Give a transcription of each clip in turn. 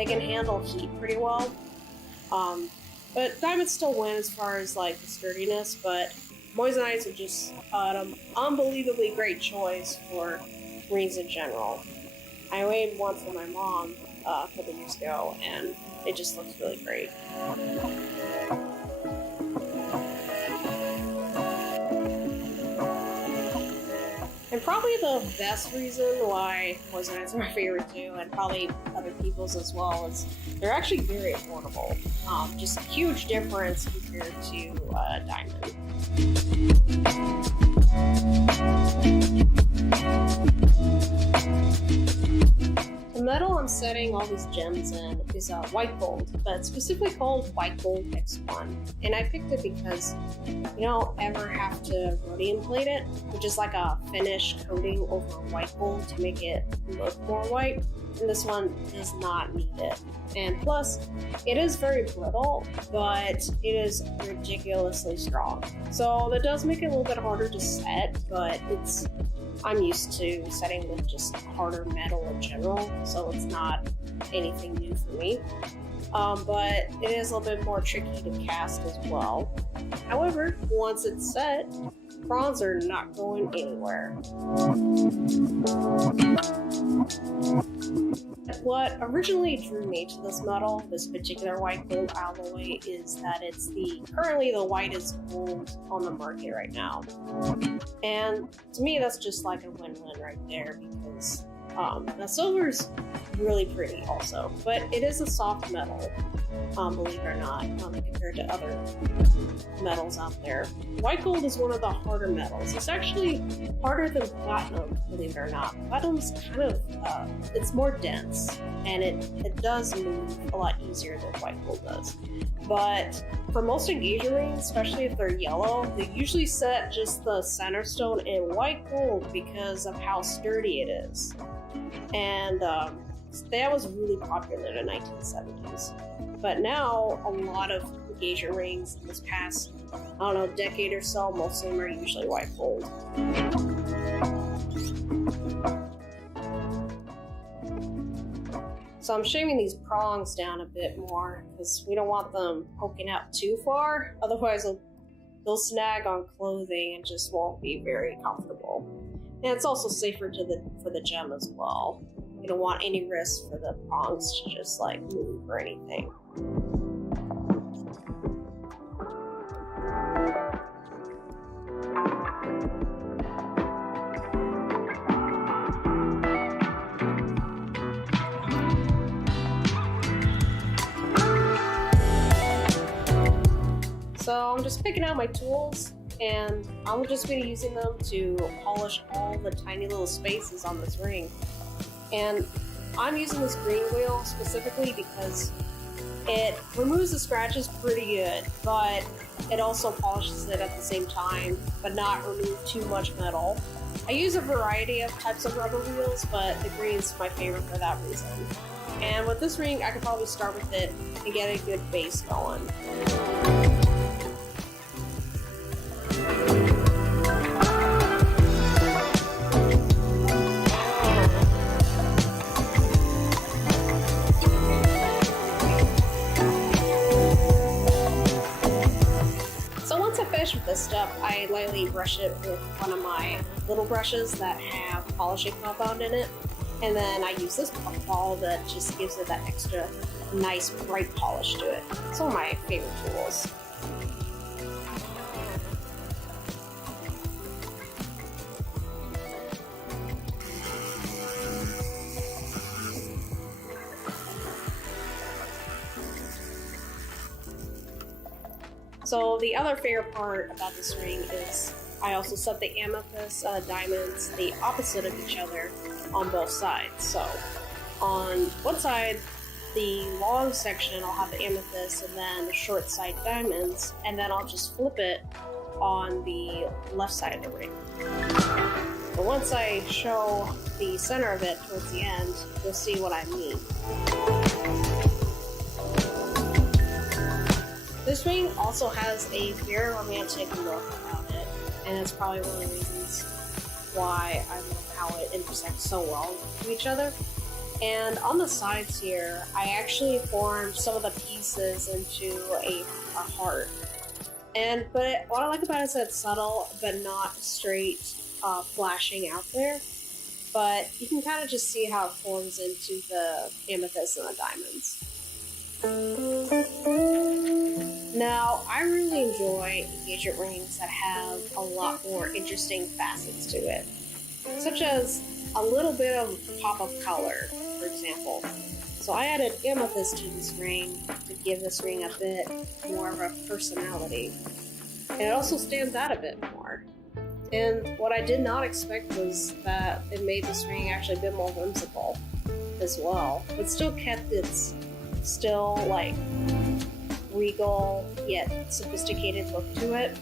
They can handle heat pretty well. But diamonds still win as far as like the sturdiness, but moissanites are just an unbelievably great choice for rings in general. I made one for my mom a couple years ago, and it just looks really great. And probably the best reason why moissanites are my favorite too, and probably other people's as well, is they're actually very affordable. Just a huge difference compared to diamond. The metal I'm setting all these gems in is white gold, but specifically called white gold X1. And I picked it because you don't ever have to rhodium plate it, which is like a finish coating over white gold to make it look more white. And this one does not need it. And plus, it is very brittle, but it is ridiculously strong. So that does make it a little bit harder to set, but I'm used to setting with just harder metal in general, so it's not anything new for me. But it is a little bit more tricky to cast as well. However, once it's set, bronze are not going anywhere. What originally drew me to this metal, this particular white gold alloy, is that it's currently the whitest gold on the market right now. And to me, that's just like a win-win right there, because the silver's really pretty also, but it is a soft metal, believe it or not, compared to other metals out there. White gold is one of the harder metals. It's actually harder than platinum, believe it or not. Platinum's kind of, it's more dense, and it does move a lot easier than white gold does. But for most engagement rings, especially if they're yellow, they usually set just the center stone in white gold because of how sturdy it is. And that was really popular in the 1970s. But now, a lot of engagement rings in this past, decade or so, most of them are usually white gold. So I'm shaving these prongs down a bit more because we don't want them poking out too far. Otherwise, they'll snag on clothing and just won't be very comfortable. And it's also safer for the gem as well. You don't want any risk for the prongs to just like move or anything. So I'm just picking out my tools, and I'm just going to be using them to polish all the tiny little spaces on this ring. And I'm using this green wheel specifically because it removes the scratches pretty good, but it also polishes it at the same time, but not remove too much metal. I use a variety of types of rubber wheels, but the green's my favorite for that reason. And with this ring, I could probably start with it and get a good base going. With this stuff, I lightly brush it with one of my little brushes that have polishing compound in it, and then I use this ball that just gives it that extra nice bright polish to it. It's one of my favorite tools. So the other favorite part about this ring is I also set the amethyst diamonds the opposite of each other on both sides. So on one side, the long section, I'll have the amethyst, and then the short side diamonds, and then I'll just flip it on the left side of the ring. But once I show the center of it towards the end, you'll see what I mean. This ring also has a very romantic look about it, and it's probably one of the reasons why I love how it intersects so well with each other. And on the sides here, I actually formed some of the pieces into a heart. But what I like about it is that it's subtle, but not straight flashing out there. But you can kind of just see how it forms into the amethyst and the diamonds. Now, I really enjoy engagement rings that have a lot more interesting facets to it, such as a little bit of pop of color, for example. So I added amethyst to this ring to give this ring a bit more of a personality. And it also stands out a bit more. And what I did not expect was that it made this ring actually a bit more whimsical as well, but still kept its still like regal yet sophisticated look to it.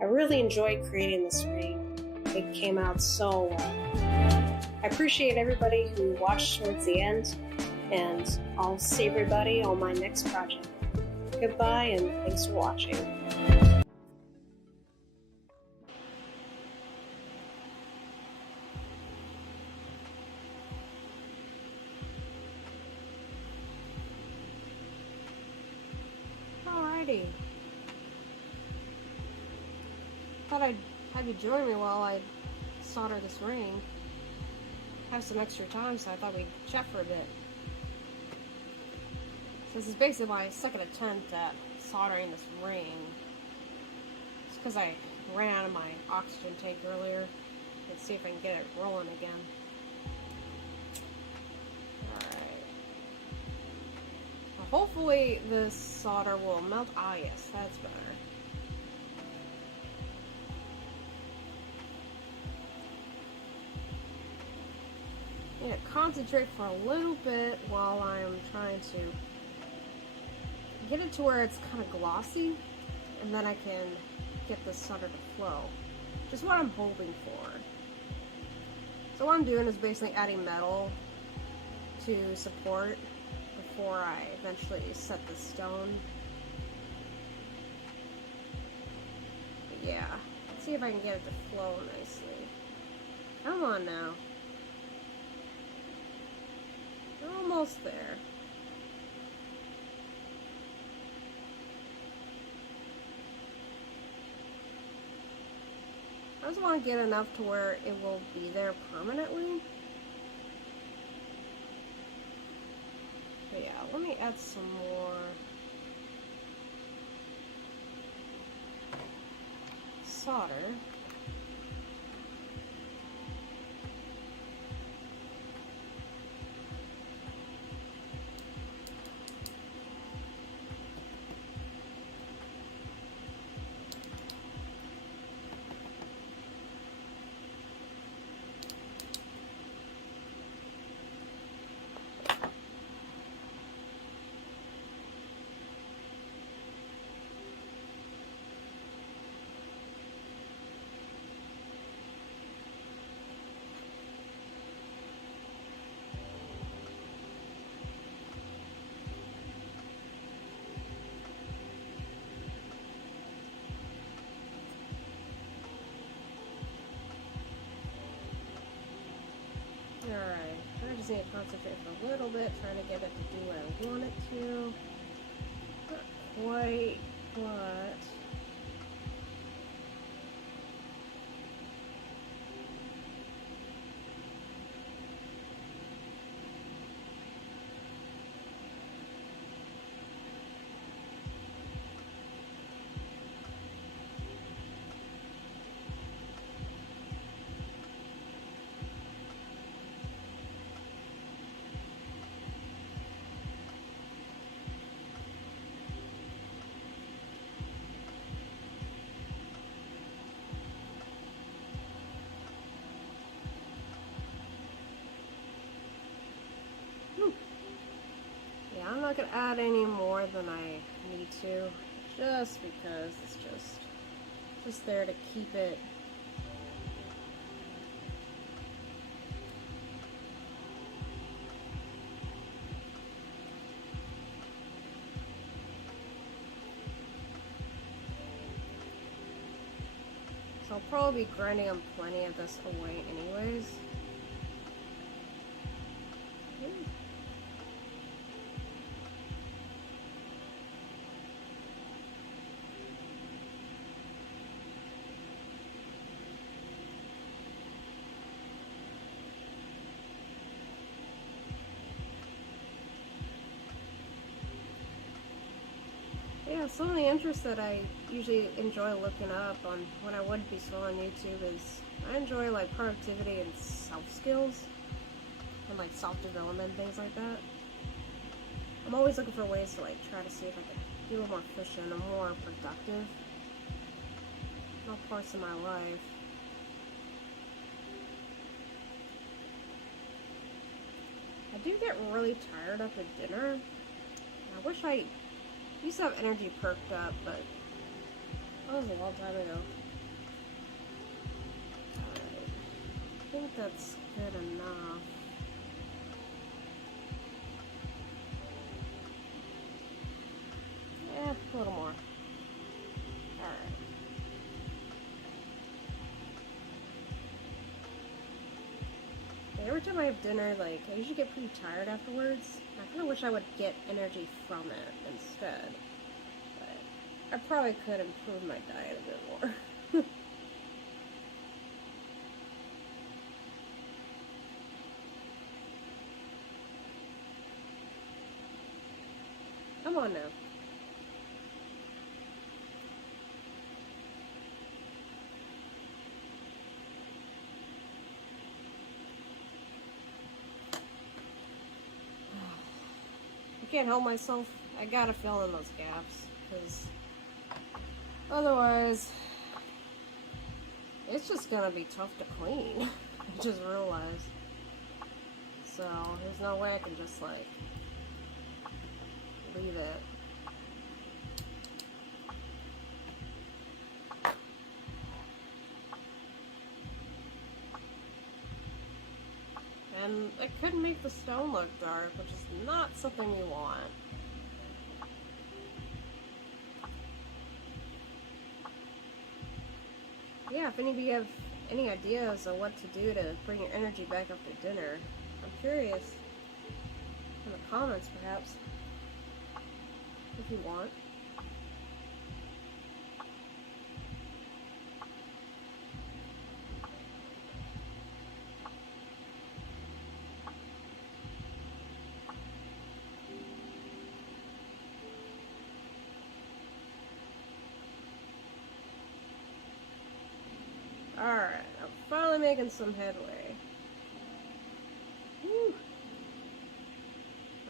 I really enjoyed creating this ring. It came out so well. I appreciate everybody who watched towards the end, and I'll see everybody on my next project. Goodbye, and thanks for watching. Alrighty. Thought I'd have you join me while I solder this ring. Have some extra time, so I thought we'd chat for a bit. So this is basically my second attempt at soldering this ring. It's because I ran out of my oxygen tank earlier. Let's see if I can get it rolling again. Alright. Well, hopefully this solder will melt. Ah yes, that's better. I'm going to concentrate for a little bit while I'm trying to get it to where it's kind of glossy, and then I can get the solder to flow, which is what I'm hoping for. So what I'm doing is basically adding metal to support before I eventually set the stone. But yeah, let's see if I can get it to flow nicely. Come on now. We're almost there. I just want to get enough to where it will be there permanently. But yeah, let me add some more solder. Alright, I just need to concentrate for a little bit, trying to get it to do what I want it to. Not quite, but not gonna add any more than I need to, just because it's just there to keep it. So I'll probably be grinding on plenty of this away anyways. Yeah, some of the interests that I usually enjoy looking up on when I wouldn't be scrolling YouTube is I enjoy like productivity and self-skills and like self-development, things like that. I'm always looking for ways to like try to see if I can be a little more efficient and more productive in all parts of my life. I do get really tired after dinner. I wish I used to have energy perked up, but that was a long time ago. Alright. I think that's good enough. Yeah, a little more. Alright. Every time I have dinner, like, I usually get pretty tired afterwards. I kind of wish I would get energy from it instead. But I probably could improve my diet a bit more. Come on now. I can't help myself. I gotta fill in those gaps, because otherwise it's just gonna be tough to clean. I just realized. So there's no way I can just like leave it. And it could make the stone look dark, which is not something we want. Yeah, if any of you have any ideas on what to do to bring your energy back after dinner, I'm curious. In the comments, perhaps. If you want. Alright, I'm finally making some headway. Woo.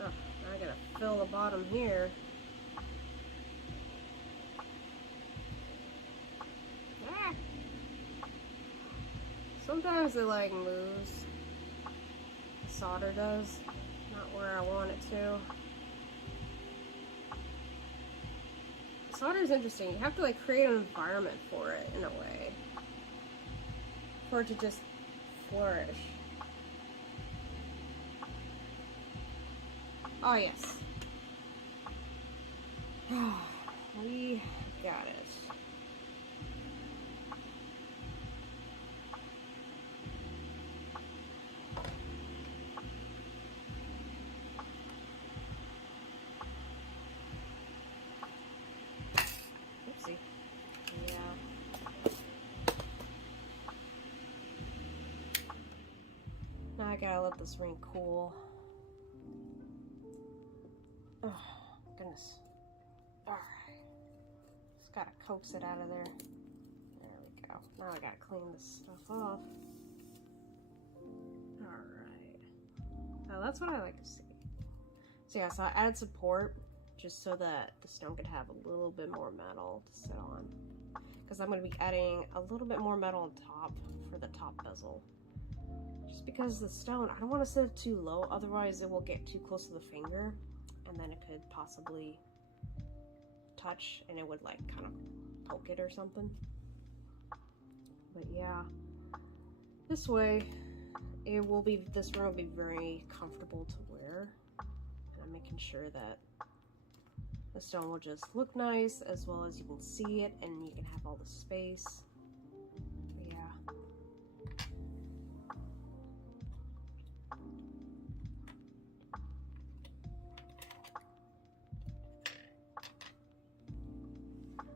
Oh, now I gotta fill the bottom here. Ah. Sometimes it like moves. The solder does. Not where I want it to. Solder is interesting. You have to like create an environment for it in a way. For it to just flourish. Oh yes. We got it. Oopsie. Yeah. Now I gotta let this ring cool. Oh, goodness. Alright. Just gotta coax it out of there. There we go. Now I gotta clean this stuff off. Alright. Now that's what I like to see. So yeah, so I added support just so that the stone could have a little bit more metal to sit on. Because I'm going to be adding a little bit more metal on top for the top bezel. Just because the stone, I don't want to set it too low, otherwise it will get too close to the finger. and then it could possibly touch and it would like kind of poke it or something. But yeah, this way this room will be very comfortable to wear. And I'm making sure that the stone will just look nice, as well as you can see it and you can have all the space. But yeah.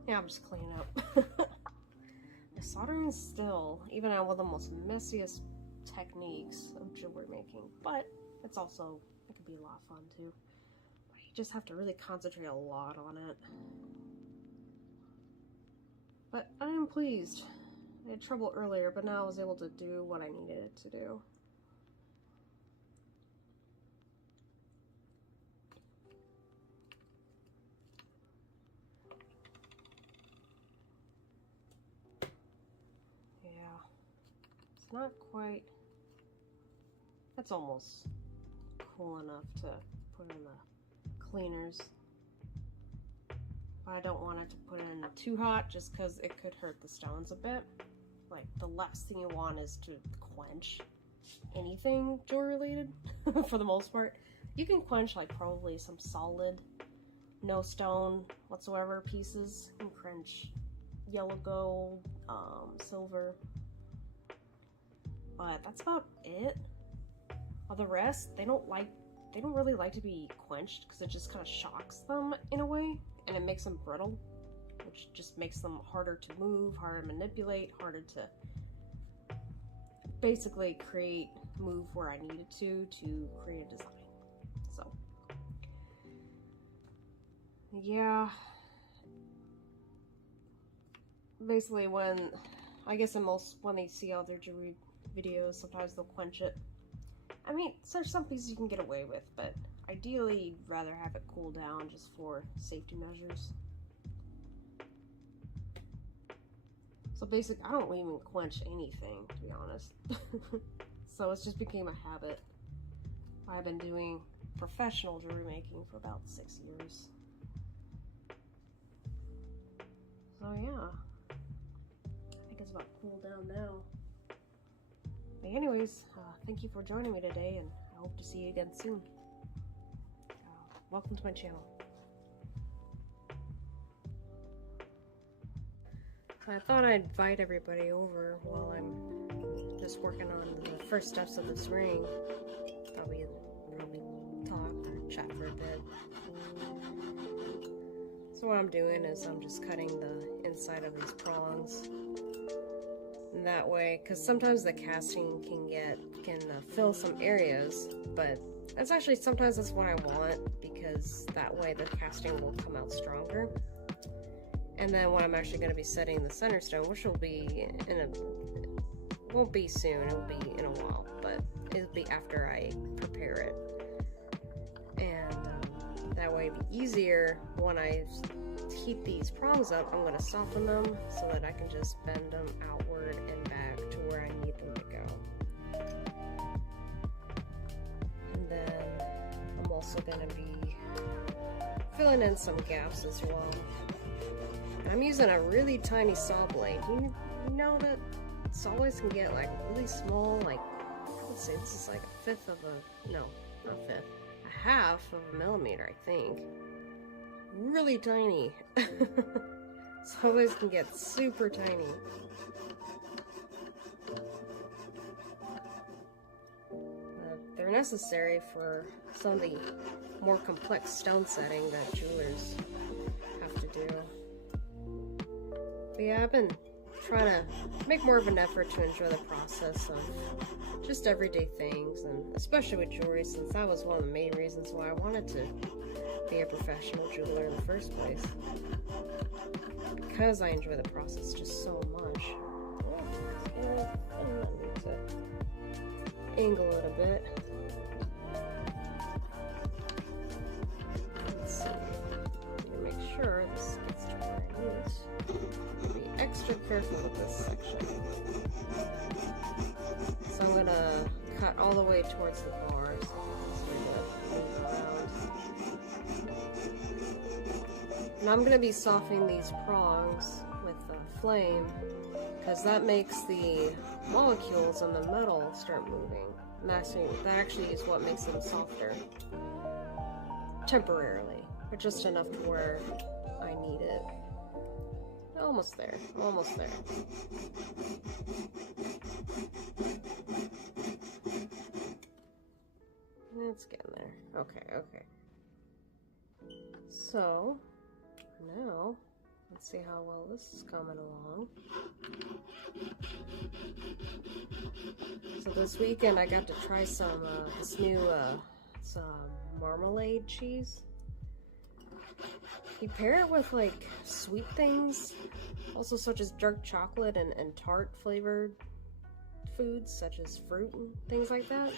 Yeah, I'm just cleaning up. The soldering still, even at one of the most messiest techniques of jewelry making, but it can be a lot of fun too. But you just have to really concentrate a lot on it. But I am pleased. I had trouble earlier, but now I was able to do what I needed it to do. Yeah, it's not quite. That's almost cool enough to put in the cleaners. But I don't want it to put in too hot just because it could hurt the stones a bit. Like, the last thing you want is to quench anything jewelry related for the most part. You can quench like probably some solid, no stone whatsoever pieces. You can quench yellow gold, silver. But that's about it. All the rest, they don't really like to be quenched because it just kind of shocks them in a way, and it makes them brittle, which just makes them harder to move, harder to manipulate, harder to basically move where I needed to create a design. So, yeah. Basically when they see other jewelry videos, sometimes they'll quench it. I mean, there's some pieces you can get away with, but ideally you'd rather have it cool down just for safety measures. So basically, I don't even quench anything, to be honest. So it's just became a habit. I've been doing professional jewelry making for about 6 years. So yeah, I think it's about cool down now. But anyways, thank you for joining me today, and I hope to see you again soon. Welcome to my channel. I thought I'd invite everybody over while I'm just working on the first steps of this ring. Thought we'd really talk or chat for a bit. So what I'm doing is I'm just cutting the inside of these prongs. And that way, because sometimes the casting can fill some areas, but sometimes that's what I want, because that way the casting will come out stronger. And then when I'm actually going to be setting the center stone, which will be won't be soon, it'll be in a while, but it'll be after I prepare it. And that way it'll be easier when I heat these prongs up. I'm going to soften them so that I can just bend them outward and back to where I need them to go. And then I'm also going to be filling in some gaps as well. And I'm using a really tiny saw blade. You know that saw blades can get like really small, like, let's say this is like a half of a millimeter, I think. Really tiny. Saw blades can get super tiny. They're necessary for some of the more complex stone setting that jewelers have to do. But yeah, I've been trying to make more of an effort to enjoy the process of just everyday things, and especially with jewelry, since that was one of the main reasons why I wanted to be a professional jeweler in the first place. Because I enjoy the process just so much. I need to angle it a bit. Let's see. I'm gonna make sure this gets to where I need it. Extra careful with this section. So I'm gonna cut all the way towards the bars. And I'm gonna be softening these prongs with flame, because that makes the molecules in the metal start moving. And that actually is what makes them softer. Temporarily, but just enough to where I need it. Almost there, almost there. It's getting there. Okay, okay. So, now, let's see how well this is coming along. So this weekend I got to try some, this new, marmalade cheese. You pair it with, like, sweet things, also such as dark chocolate and tart flavored foods, such as fruit and things like that.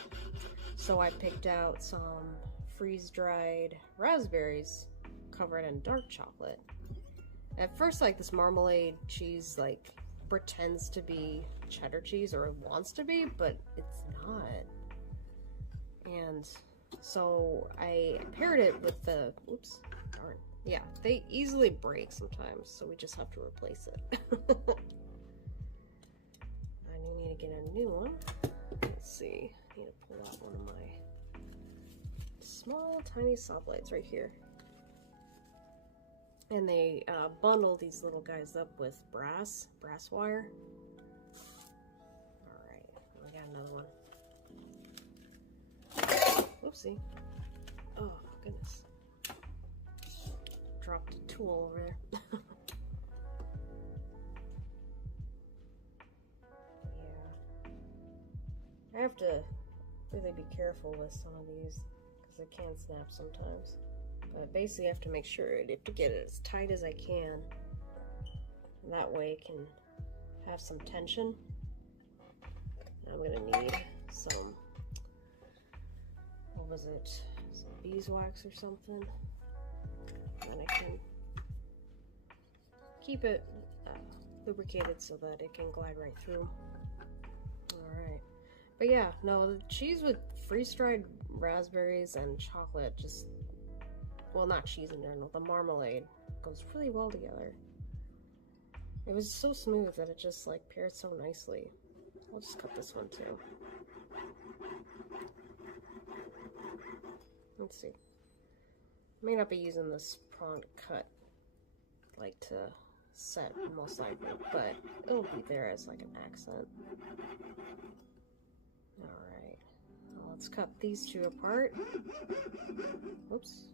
So I picked out some freeze-dried raspberries covered in dark chocolate. At first, like, this marmalade cheese, like, pretends to be cheddar cheese, or it wants to be, but it's not. And so I paired it with the, oops, darn. Yeah, they easily break sometimes, so we just have to replace it. I need to get a new one. Let's see, I need to pull out one of my small, tiny saw blades right here. And they bundle these little guys up with brass wire. Alright, we got another one. Whoopsie. Oh, goodness. Dropped a tool over there. Yeah. I have to really be careful with some of these, because they can snap sometimes. But basically I have to make sure I have to get it as tight as I can. And that way it can have some tension. I'm gonna need some, what was it, some beeswax or something. And then I can keep it lubricated so that it can glide right through. Alright. But yeah, no, the cheese with freeze-dried raspberries and chocolate just, well, not cheese in general, the marmalade goes really well together. It was so smooth that it just, like, paired so nicely. I'll just cut this one too. Let's see. I may not be using this prong cut, like, to set, most likely, but it'll be there as, like, an accent. Alright. Well, let's cut these two apart. Whoops.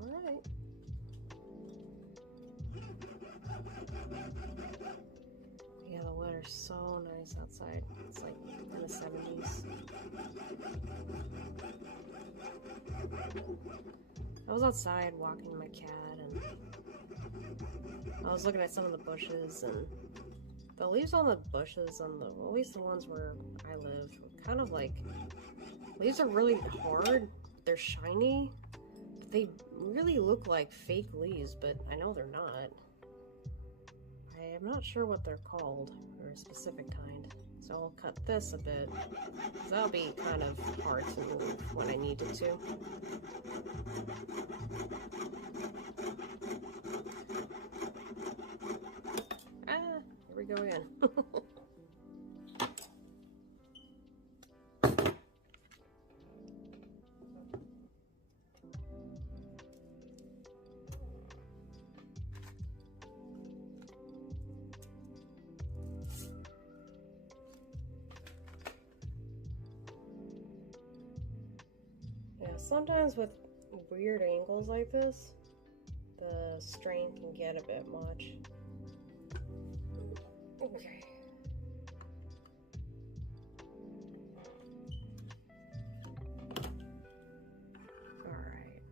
Alright. Yeah, the weather's so nice outside. It's like in the 70s. I was outside walking my cat, and I was looking at some of the bushes, and the leaves on the bushes, on the, well, at least the ones where I live, kind of like, leaves are really hard. They're shiny, but they really look like fake leaves, but I know they're not. I am not sure what they're called, or a specific kind. So I'll cut this a bit, because that'll be kind of hard to move when I need it to. Ah, here we go again. Sometimes with weird angles like this, the strain can get a bit much. Okay. Alright.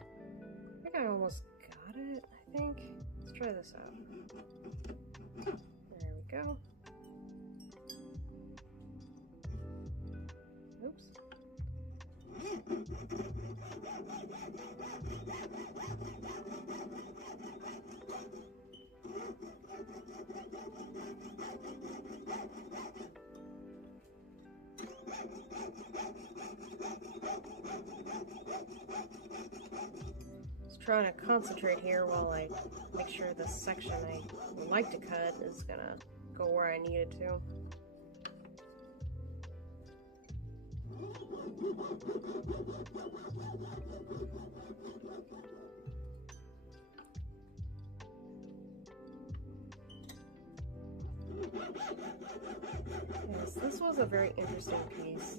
I think I almost got it. I think. Let's try this out. There we go. Oops. Just trying to concentrate here while I make sure the section I would like to cut is gonna go where I need it to. Yes, this was a very interesting piece.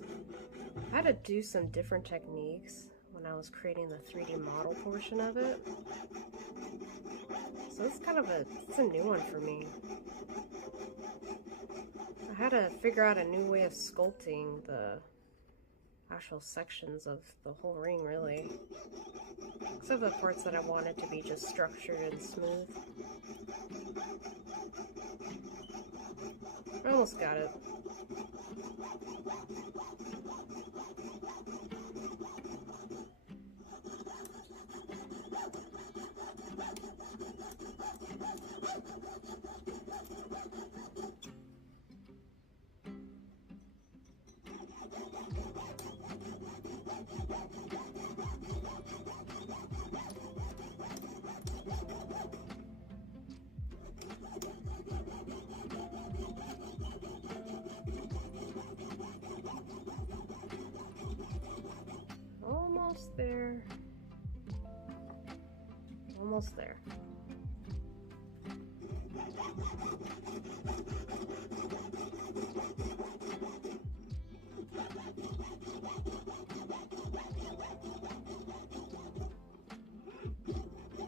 I had to do some different techniques when I was creating the 3D model portion of it. So it's kind of it's a new one for me. I had to figure out a new way of sculpting the actual sections of the whole ring, really. Except the parts that I wanted to be just structured and smooth. I almost got it. Almost there. Almost there.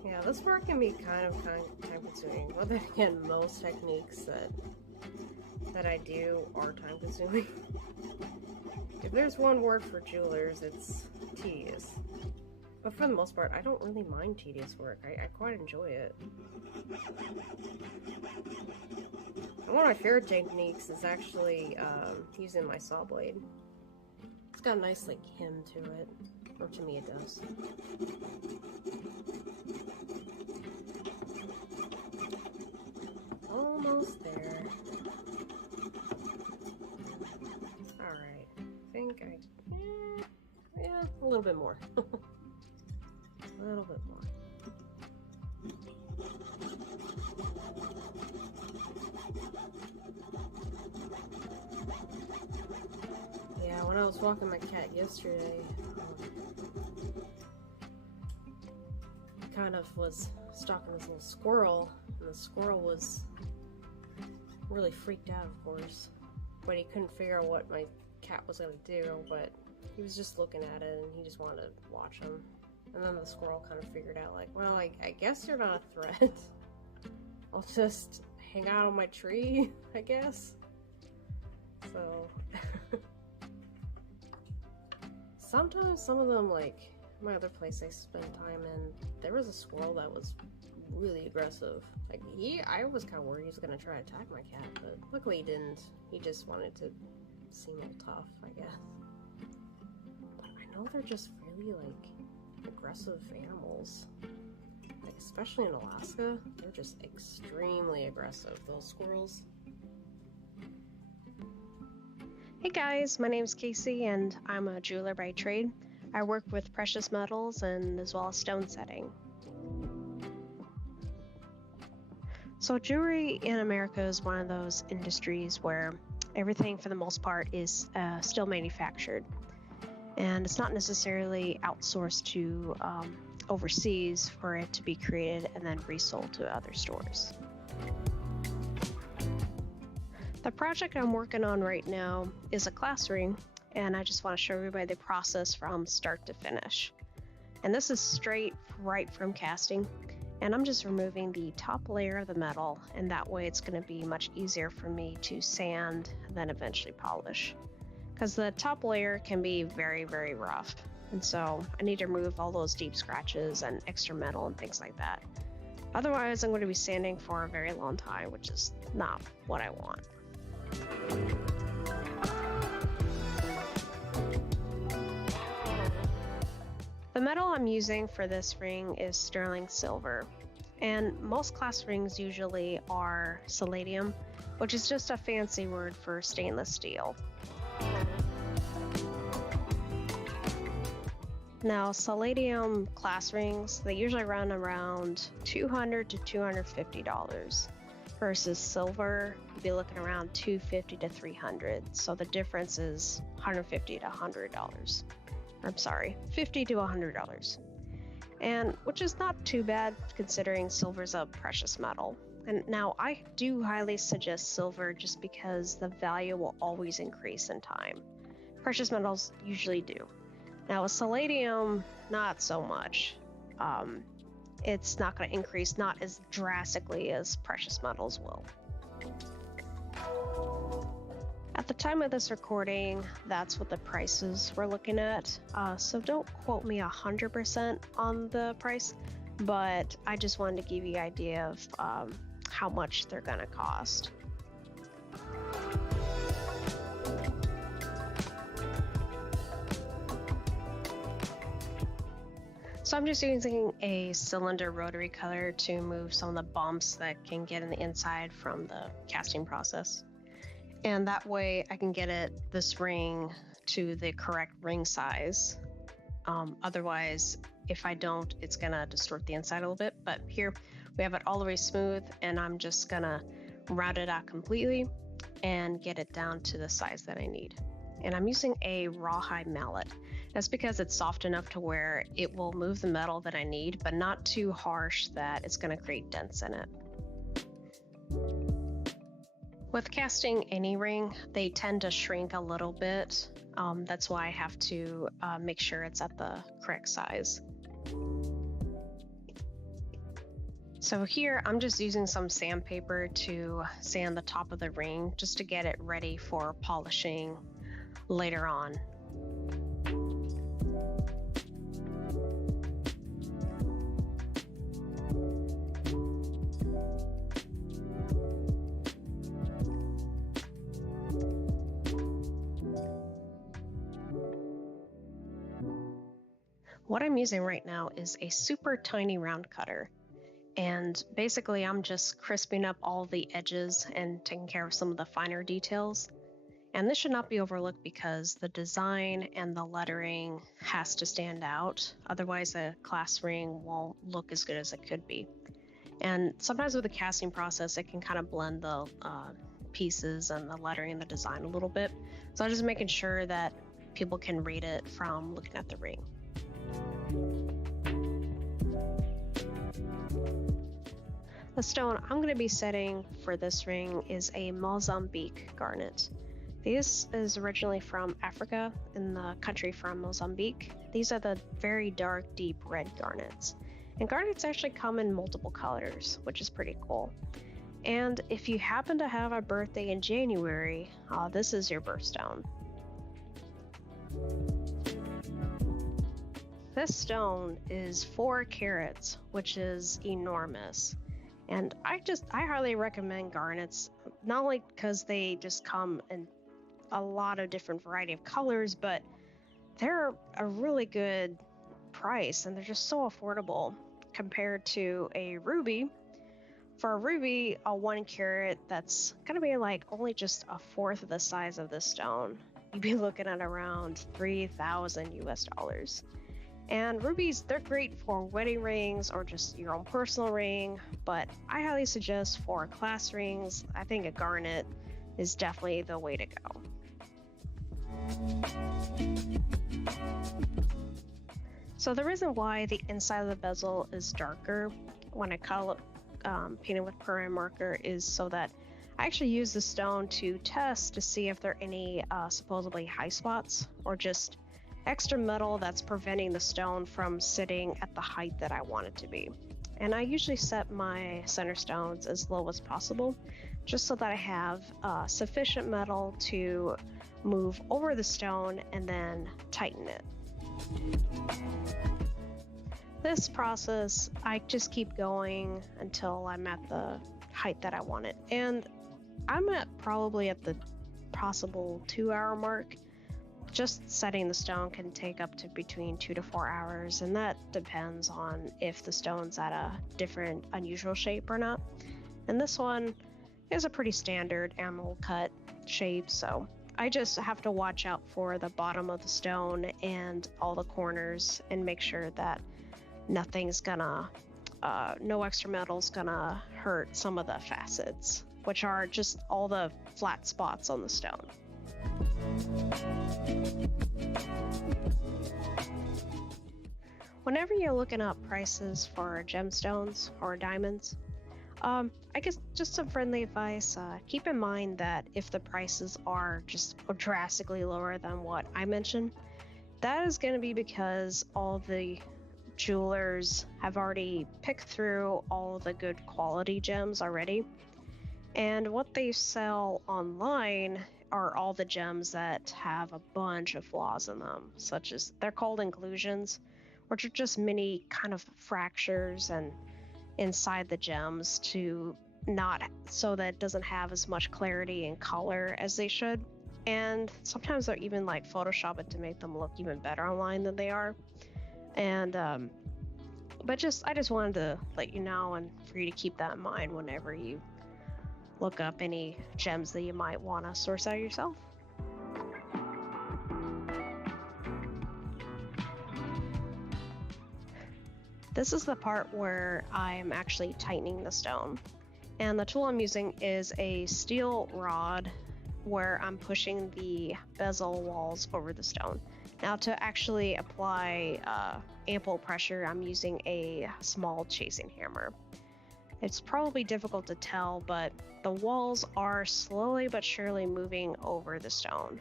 Yeah, this part can be kind of time consuming. But then again, most techniques that I do are time consuming. If there's one word for jewelers, it's tedious. But for the most part, I don't really mind tedious work. I quite enjoy it. And one of my favorite techniques is actually using my saw blade. It's got a nice like hem to it, or to me it does. Almost there. Alright, I think yeah, a little bit more. A little bit more. Yeah, when I was walking my cat yesterday, I kind of was stalking this little squirrel, and the squirrel was really freaked out, of course, but he couldn't figure out what my cat was going to do, but he was just looking at it and he just wanted to watch him. And then the squirrel kind of figured out, like, well, I guess you're not a threat. I'll just hang out on my tree, I guess. So sometimes some of them, like my other place I spend time in, there was a squirrel that was really aggressive. Like I was kind of worried he was gonna try to attack my cat, but luckily he didn't. He just wanted to seem all tough, I guess. But I know they're just really like aggressive animals. Like especially in Alaska, they're just extremely aggressive, those squirrels. Hey guys, my name's Casey and I'm a jeweler by trade. I work with precious metals and as well as stone setting. So jewelry in America is one of those industries where everything for the most part is still manufactured. And it's not necessarily outsourced to overseas for it to be created and then resold to other stores. The project I'm working on right now is a class ring, and I just want to show everybody the process from start to finish. And this is straight right from casting, and I'm just removing the top layer of the metal, and that way it's going to be much easier for me to sand and then eventually polish. Because the top layer can be very, very rough, and so I need to remove all those deep scratches and extra metal and things like that. Otherwise, I'm going to be sanding for a very long time, which is not what I want. The metal I'm using for this ring is sterling silver, and most class rings usually are palladium, which is just a fancy word for stainless steel. Now, palladium class rings, they usually run around $200 to $250 versus silver, you'd be looking around $250 to $300. So the difference is $150 to $100. I'm sorry, $50 to $100. And which is not too bad considering silver's a precious metal. And now I do highly suggest silver just because the value will always increase in time. Precious metals usually do. Now with palladium, not so much. It's not going to increase not as drastically as precious metals will. At the time of this recording, that's what the prices we're looking at. So don't quote me 100% on the price, but I just wanted to give you an idea of how much they're going to cost. So I'm just using a cylinder rotary cutter to move some of the bumps that can get in the inside from the casting process. And that way I can get this ring to the correct ring size. Otherwise, if I don't, it's gonna distort the inside a little bit. But here we have it all the way smooth, and I'm just gonna round it out completely and get it down to the size that I need. And I'm using a rawhide mallet. That's because it's soft enough to where it will move the metal that I need, but not too harsh that it's going to create dents in it. With casting any ring, they tend to shrink a little bit. That's why I have to make sure it's at the correct size. So here I'm just using some sandpaper to sand the top of the ring just to get it ready for polishing later on. What I'm using right now is a super tiny round cutter, and basically I'm just crisping up all the edges and taking care of some of the finer details. And this should not be overlooked because the design and the lettering has to stand out, otherwise a class ring won't look as good as it could be. And sometimes with the casting process it can kind of blend the pieces and the lettering and the design a little bit, so I'm just making sure that people can read it from looking at the ring. The stone I'm going to be setting for this ring is a Mozambique garnet. This is originally from Africa, in the country from Mozambique. These are the very dark, deep red garnets. And garnets actually come in multiple colors, which is pretty cool. And if you happen to have a birthday in January, this is your birthstone. This stone is 4 carats, which is enormous. And I highly recommend garnets, not only because they just come in a lot of different variety of colors, but they're a really good price and they're just so affordable compared to a ruby. For a ruby, a 1 carat, that's gonna be like only just a fourth of the size of this stone. You'd be looking at around $3,000 US. And rubies, they're great for wedding rings or just your own personal ring, but I highly suggest for class rings, I think a garnet is definitely the way to go. So the reason why the inside of the bezel is darker when I color painted with permanent marker is so that I actually use the stone to test to see if there are any supposedly high spots or just extra metal that's preventing the stone from sitting at the height that I want it to be. And I usually set my center stones as low as possible just so that I have sufficient metal to move over the stone and then tighten it. This process, I just keep going until I'm at the height that I want it. And I'm probably at the possible 2-hour mark. Just setting the stone can take up to between 2 to 4 hours, and that depends on if the stone's at a different unusual shape or not. And this one is a pretty standard animal cut shape, so I just have to watch out for the bottom of the stone and all the corners and make sure that nothing's gonna, no extra metal's gonna hurt some of the facets, which are just all the flat spots on the stone. Whenever you're looking up prices for gemstones or diamonds, I guess just some friendly advice, keep in mind that if the prices are just drastically lower than what I mentioned, that is going to be because all the jewelers have already picked through all the good quality gems already. And what they sell online are all the gems that have a bunch of flaws in them, such as they're called inclusions, which are just many kind of fractures and inside the gems to not so that it doesn't have as much clarity and color as they should. And sometimes they're even like Photoshop it to make them look even better online than they are. And but I just wanted to let you know and for you to keep that in mind whenever you look up any gems that you might want to source out yourself. This is the part where I'm actually tightening the stone. And the tool I'm using is a steel rod where I'm pushing the bezel walls over the stone. Now to actually apply ample pressure, I'm using a small chasing hammer. It's probably difficult to tell, but the walls are slowly but surely moving over the stone.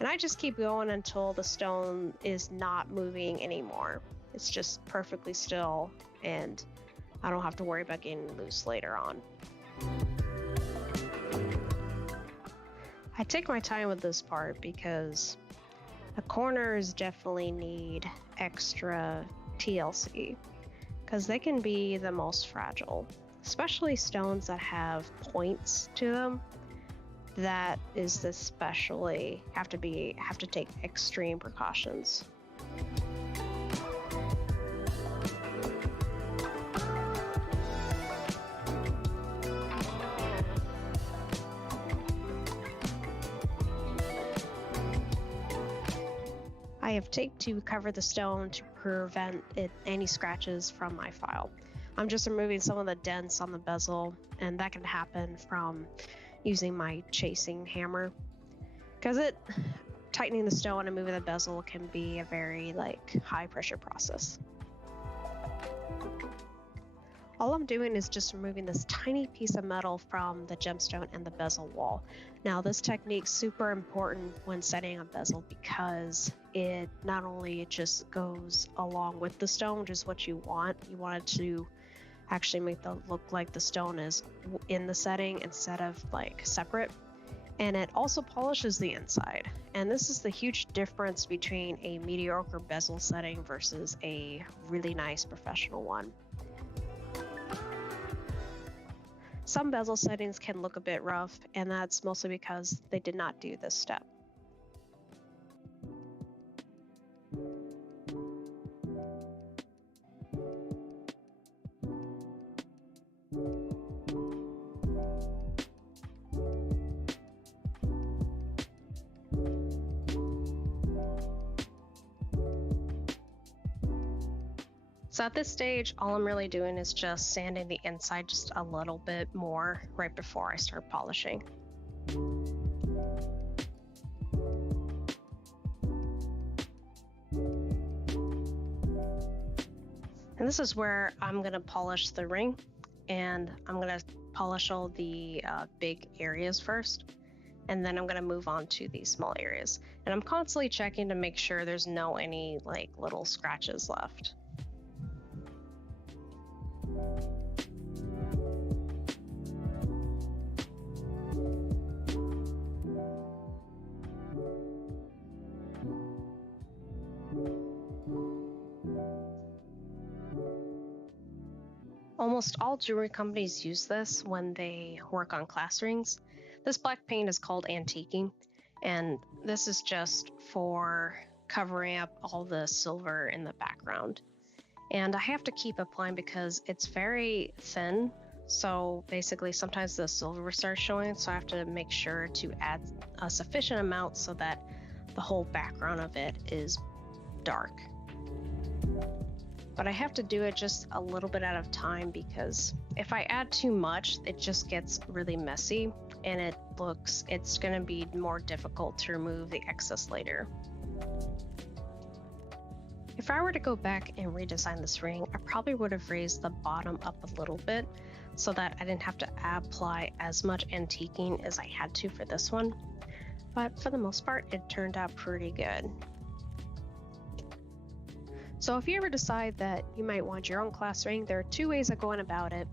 And I just keep going until the stone is not moving anymore. It's just perfectly still, and I don't have to worry about getting loose later on. I take my time with this part because the corners definitely need extra TLC because they can be the most fragile, especially stones that have points to them. That is especially have to take extreme precautions. I have tape to cover the stone to prevent any scratches from my file. I'm just removing some of the dents on the bezel, and that can happen from using my chasing hammer. Because tightening the stone and moving the bezel can be a very high pressure process. All I'm doing is just removing this tiny piece of metal from the gemstone and the bezel wall. Now this technique's super important when setting a bezel because it not only just goes along with the stone, which is what you want it to actually make it look like the stone is in the setting instead of separate. And it also polishes the inside. And this is the huge difference between a mediocre bezel setting versus a really nice professional one. Some bezel settings can look a bit rough, and that's mostly because they did not do this step. So at this stage, all I'm really doing is just sanding the inside just a little bit more right before I start polishing. And this is where I'm going to polish the ring, and I'm going to polish all the big areas first, and then I'm going to move on to the small areas. And I'm constantly checking to make sure there's no any little scratches left. Almost all jewelry companies use this when they work on class rings. This black paint is called antiquing, and this is just for covering up all the silver in the background. And I have to keep applying because it's very thin, so basically sometimes the silver starts showing, so I have to make sure to add a sufficient amount so that the whole background of it is dark. But I have to do it just a little bit at a time, because if I add too much, it just gets really messy, and it's going to be more difficult to remove the excess later. If I were to go back and redesign this ring, I probably would have raised the bottom up a little bit so that I didn't have to apply as much antiquing as I had to for this one. But for the most part, it turned out pretty good. So if you ever decide that you might want your own class ring, there are two ways of going about it.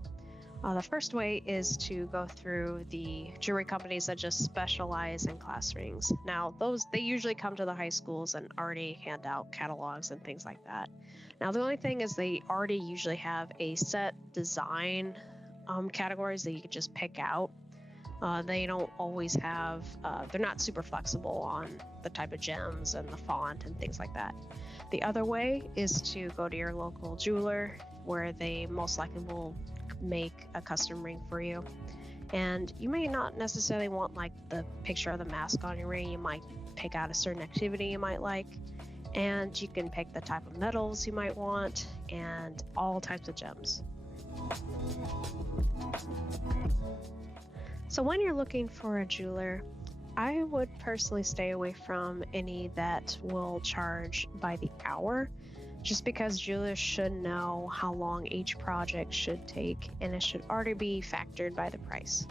The first way is to go through the jewelry companies that just specialize in class rings. Now, they usually come to the high schools and already hand out catalogs and things like that. Now, the only thing is they already usually have a set design categories that you can just pick out. They don't always have, they're not super flexible on the type of gems and the font and things like that. The other way is to go to your local jeweler, where they most likely will make a custom ring for you. And you may not necessarily want like the picture of the mask on your ring. You might pick out a certain activity you might like, and you can pick the type of metals you might want and all types of gems. So when you're looking for a jeweler, I would personally stay away from any that will charge by the hour, just because jewelers should know how long each project should take, and it should already be factored by the price.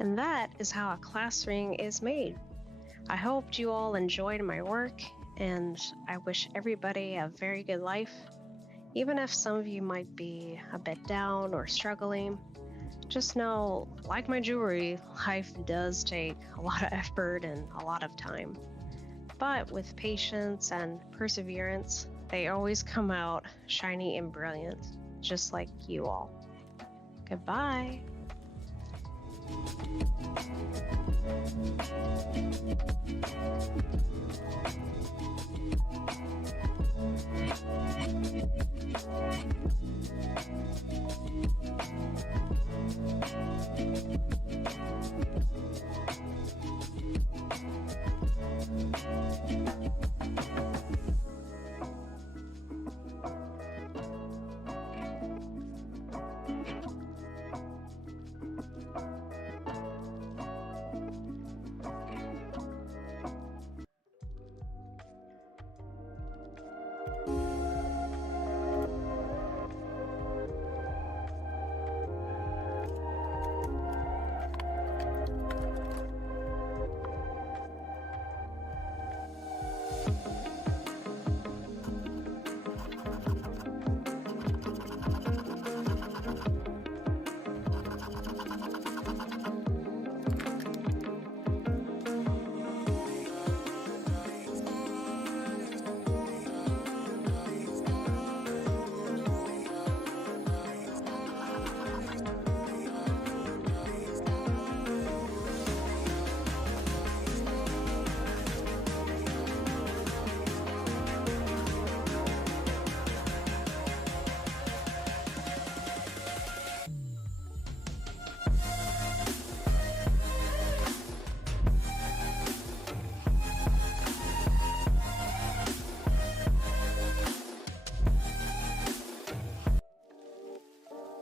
And that is how a class ring is made. I hope you all enjoyed my work, and I wish everybody a very good life. Even if some of you might be a bit down or struggling, just know, like my jewelry, life does take a lot of effort and a lot of time. But with patience and perseverance, they always come out shiny and brilliant, just like you all. Goodbye.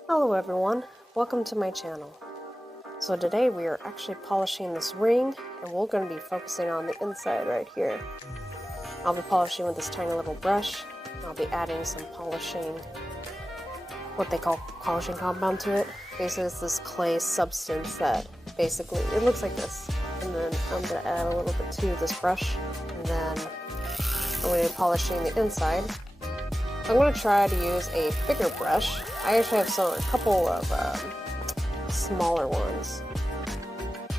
Hello everyone, welcome to my channel. So today we are actually polishing this ring, and we're going to be focusing on the inside right here. I'll be polishing with this tiny little brush. I'll be adding some polishing, what they call polishing compound to it. Basically it's this clay substance that basically, it looks like this. And then I'm going to add a little bit to this brush, and then I'm going to be polishing the inside. I'm going to try to use a bigger brush. I actually have a couple of smaller ones,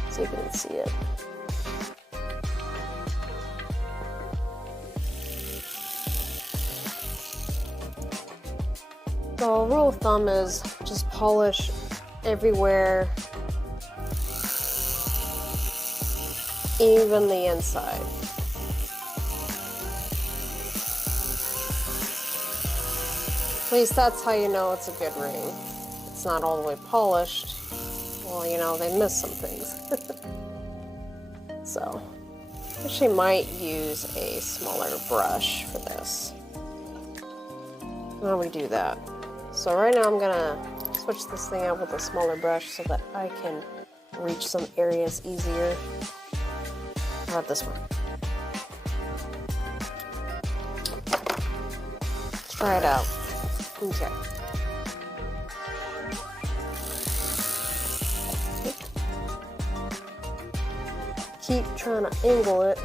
so you can see it. So rule of thumb is just polish everywhere, even the inside. At least that's how you know it's a good ring. It's not all the way polished. Well, you know, they miss some things. So, I actually might use a smaller brush for this. How do we do that? So right now I'm gonna switch this thing out with a smaller brush so that I can reach some areas easier. How about this one? Let's try it out. Okay. Keep trying to angle it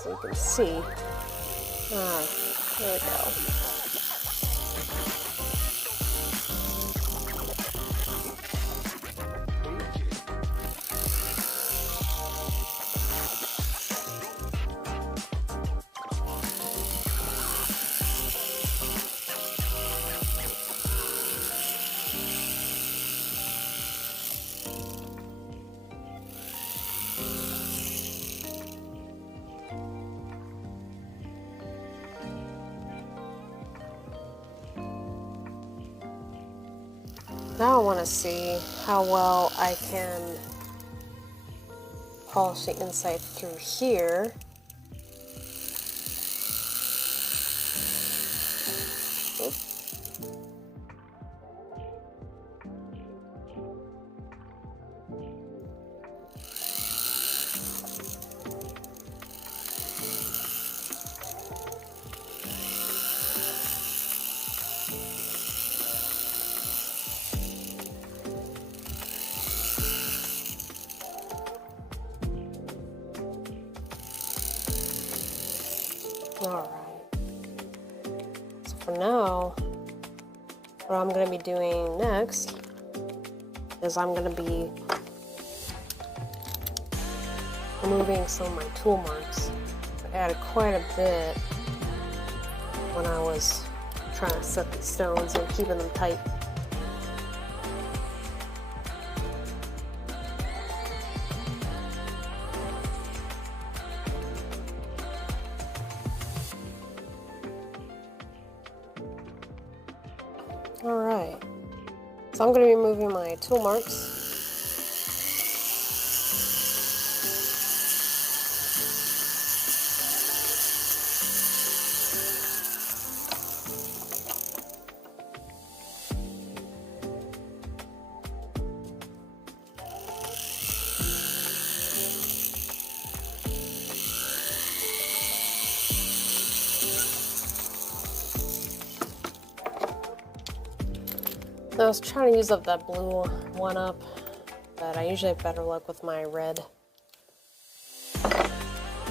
so you can see. Alright, there we go. Now I want to see how well I can polish the inside through here. Oops. Alright, so for now, what I'm going to be doing next is I'm going to be removing some of my tool marks. I added quite a bit when I was trying to set these stones and keeping them tight. Alright, so I'm going to be removing my tool marks. I was trying to use up that blue one up, but I usually have better luck with my red.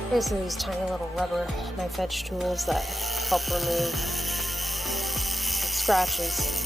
Basically these tiny little rubber knife edge tools that help remove scratches.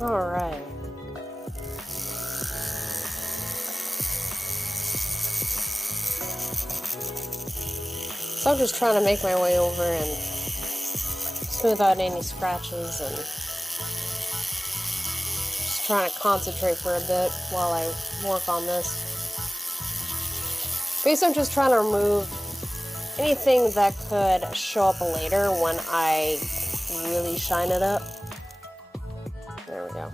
Alright. So I'm just trying to make my way over and smooth out any scratches and just trying to concentrate for a bit while I work on this. Basically, I'm just trying to remove anything that could show up later when I really shine it up. There we go.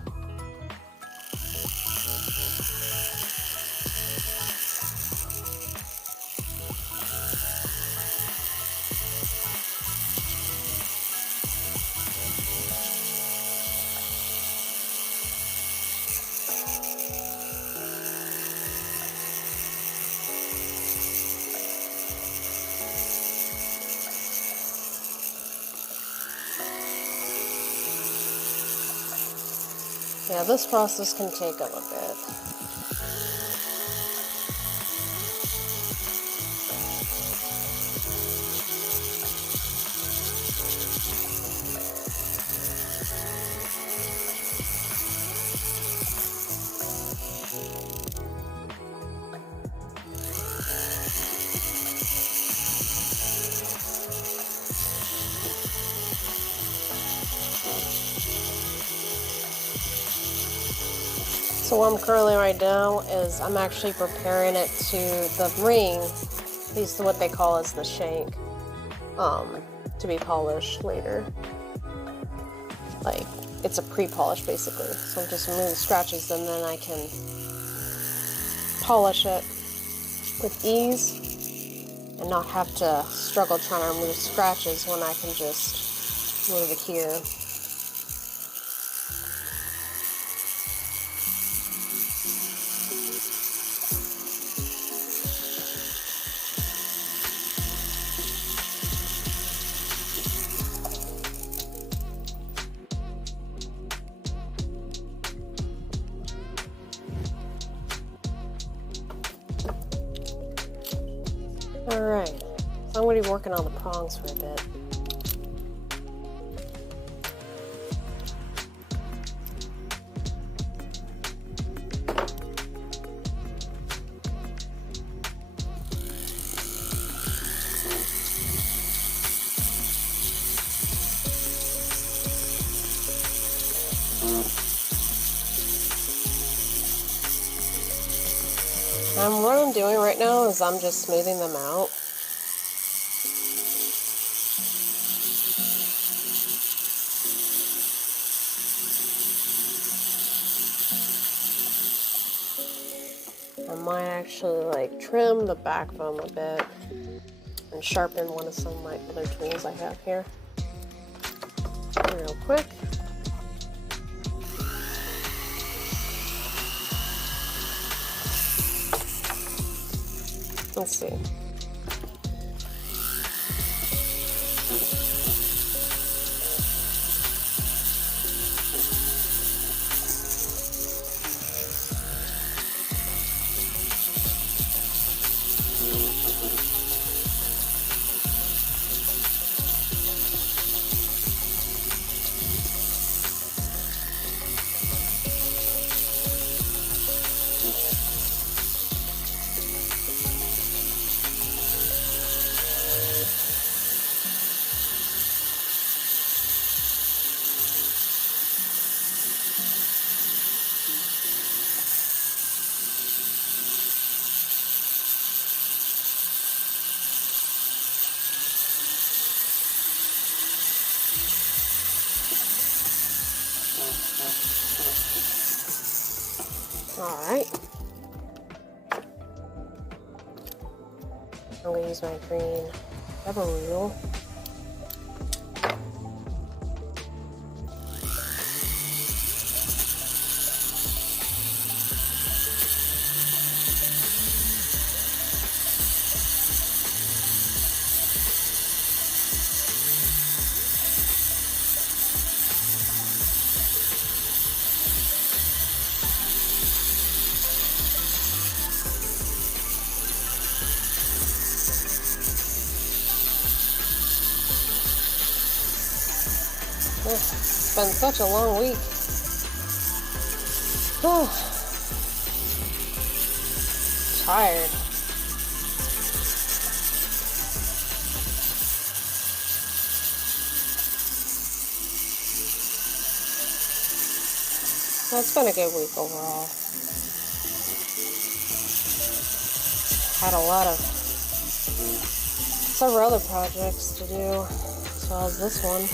Yeah, this process can take a little bit. So what I'm currently right now is I'm actually preparing it to the ring, at least what they call as the shank, to be polished later. Like, it's a pre-polish basically. So I'm just removing scratches and then I can polish it with ease and not have to struggle trying to remove scratches when I can just move it here. Alright, so I'm going to be working on the prongs for a bit. What I'm doing right now is I'm just smoothing them out. I might actually like trim the back of them a bit and sharpen one of some of my other tools I have here. Real quick. Let's see. Alright. I'm going to use my green rubber rule. It's been such a long week. Oh, tired. Well, it's been a good week overall. Had a lot of several other projects to do, as well as this one.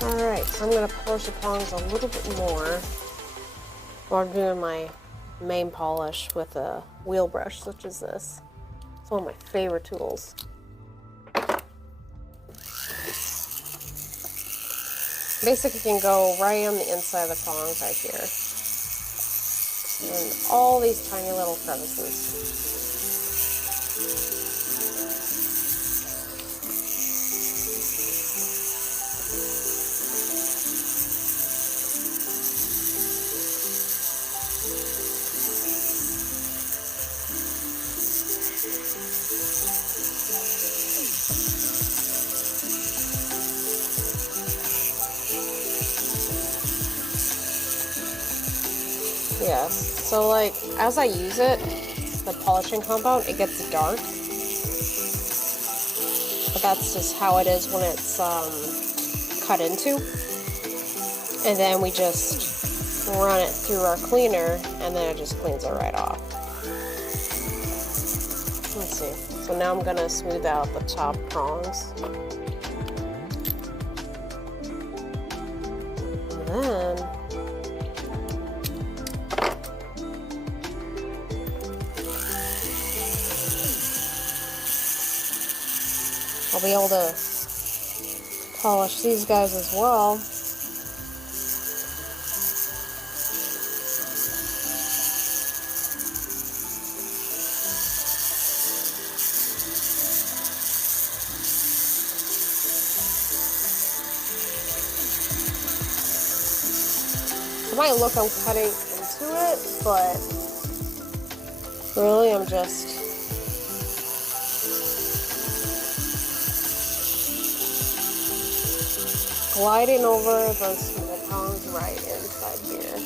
Alright, so I'm going to polish the prongs a little bit more while I'm doing my main polish with a wheel brush, such as this. It's one of my favorite tools. Basically, you can go right on the inside of the prongs right here. And all these tiny little crevices. Yes, so like as I use it, the polishing compound, it gets dark. But that's just how it is when it's cut into. And then we just run it through our cleaner and then it just cleans it right off. Let's see. So now I'm gonna smooth out the top prongs. And then I'll be able to polish these guys as well. It might look I'm cutting into it, but really I'm just gliding over those small prongs right inside here.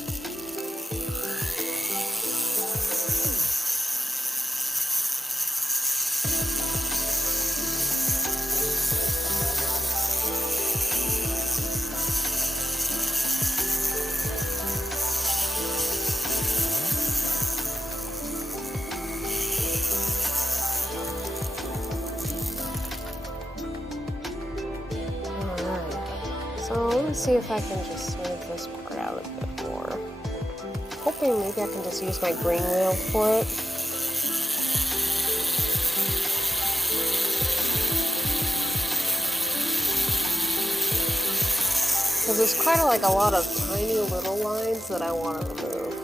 So let me see if I can just smooth this part out a bit more. Hoping maybe I can just use my green wheel for it. Because there's kind of like a lot of tiny little lines that I want to remove.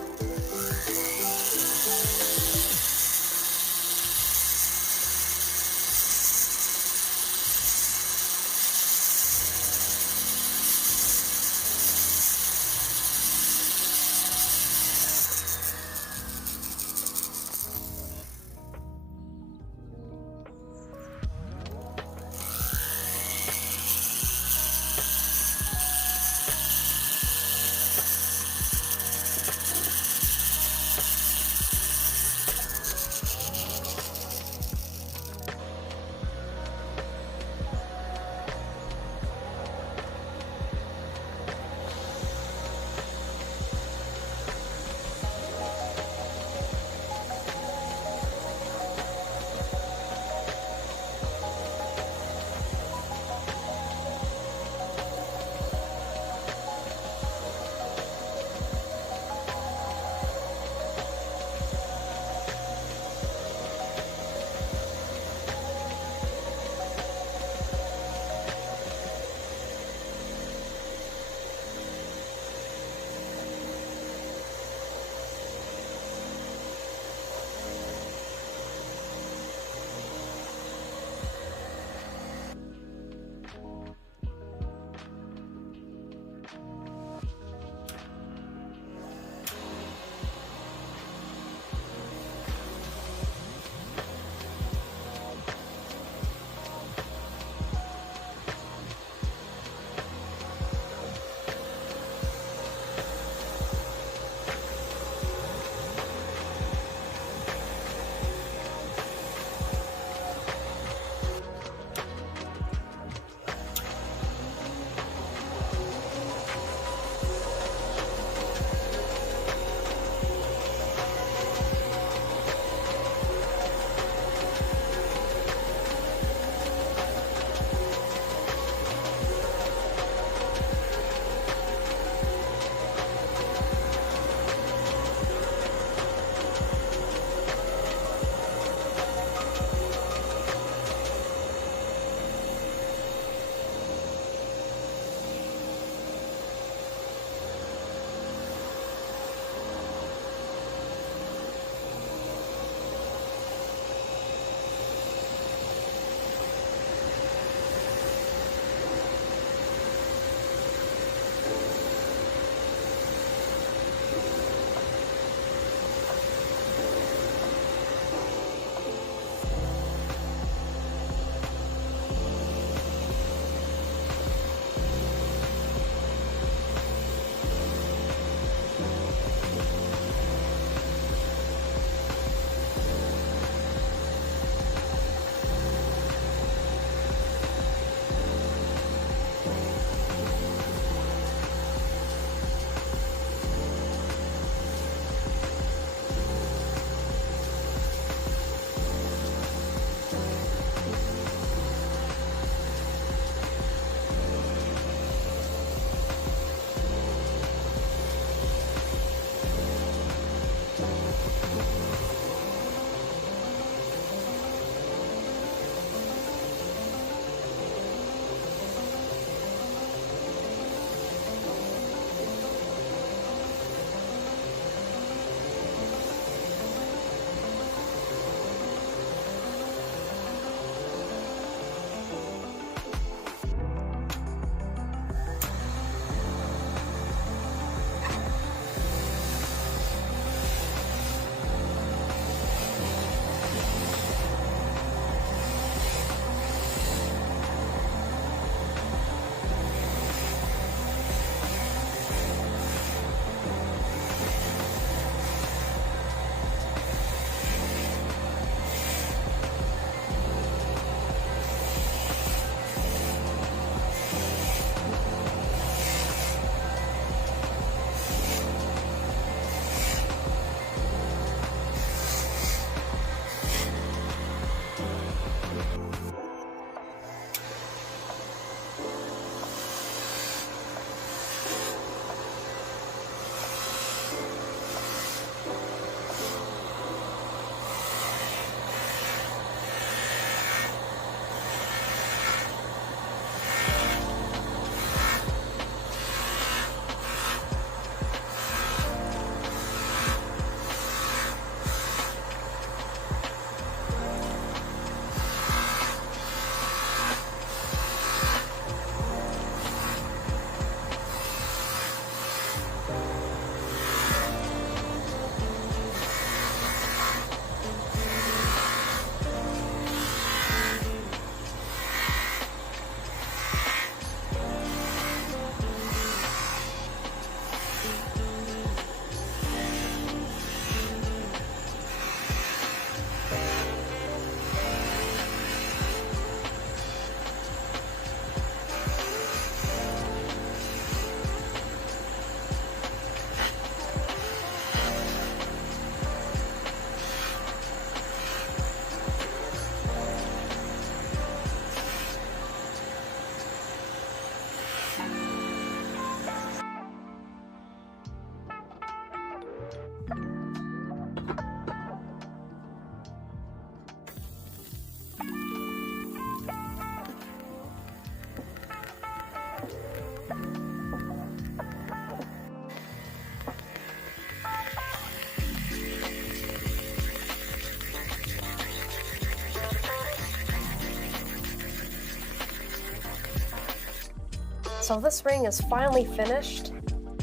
So this ring is finally finished.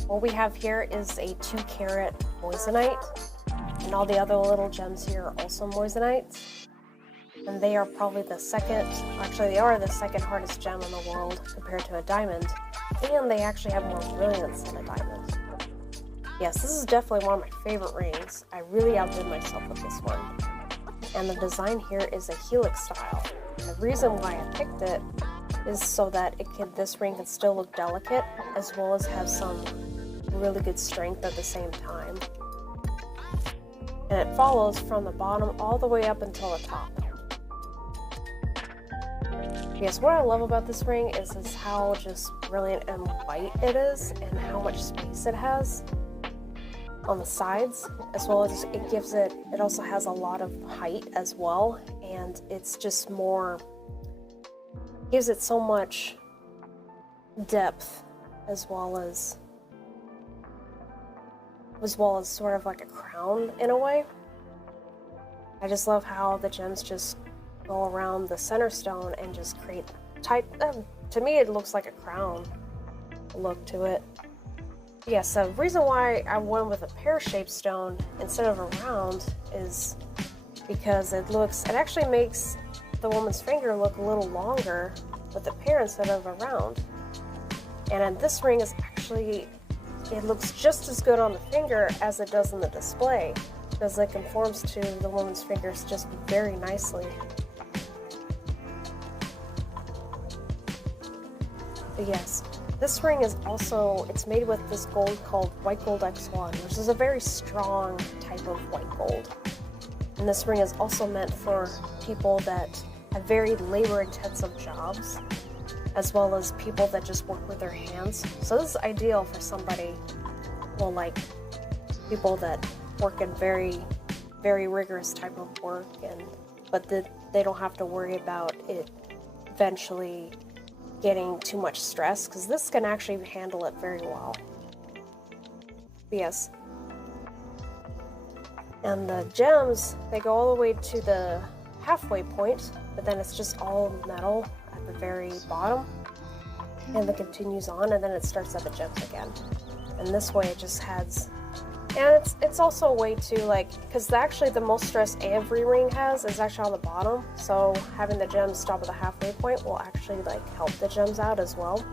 What we have here is a 2-carat moissanite, and all the other little gems here are also moissanites. And they are probably the second, actually they are the second hardest gem in the world compared to a diamond. And they actually have more brilliance than a diamond. Yes, this is definitely one of my favorite rings. I really outdid myself with this one. And the design here is a helix style. And the reason why I picked it is so that this ring can still look delicate, as well as have some really good strength at the same time. And it follows from the bottom all the way up until the top. Yes, what I love about this ring is how just brilliant and white it is, and how much space it has on the sides, as well as it also has a lot of height as well, and it's just more, gives it so much depth, as well as sort of like a crown in a way. I just love how the gems just go around the center stone and just create to me it looks like a crown look to it. Yes, the reason why I went with a pear-shaped stone instead of a round is because it actually makes the woman's finger look a little longer with a pear instead of a round. And this ring is actually, it looks just as good on the finger as it does in the display, because it conforms to the woman's fingers just very nicely. But yes, this ring is also, it's made with this gold called white gold X1, which is a very strong type of white gold. And this ring is also meant for people that have very labor-intensive jobs, as well as people that just work with their hands. So this is ideal for somebody, well, like people that work in very, very rigorous type of work, but they don't have to worry about it eventually getting too much stress, because this can actually handle it very well. Yes. And the gems, they go all the way to the halfway point, but then it's just all metal at the very bottom, and it continues on, and then it starts at the gems again. And this way it just has, and it's also a way to, like, because actually the most stress every ring has is actually on the bottom, so having the gems stop at the halfway point will actually like help the gems out as well.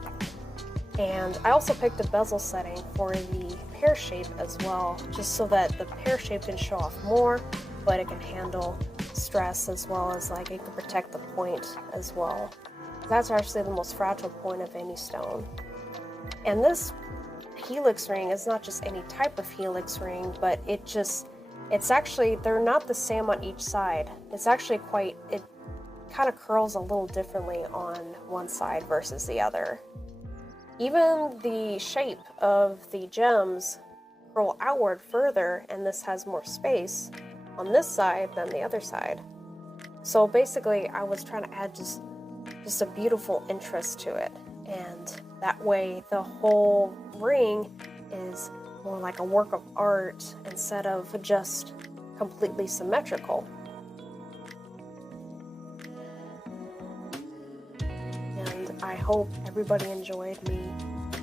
And I also picked a bezel setting for the pear shape as well, just so that the pear shape can show off more, but it can handle stress, as well as like it can protect the point as well. That's actually the most fragile point of any stone. And this helix ring is not just any type of helix ring, but it's actually, they're not the same on each side. It's actually it kind of curls a little differently on one side versus the other. Even the shape of the gems curl outward further, and this has more space on this side than the other side. So basically I was trying to add just a beautiful interest to it, and that way the whole ring is more like a work of art instead of just completely symmetrical. And I hope everybody enjoyed me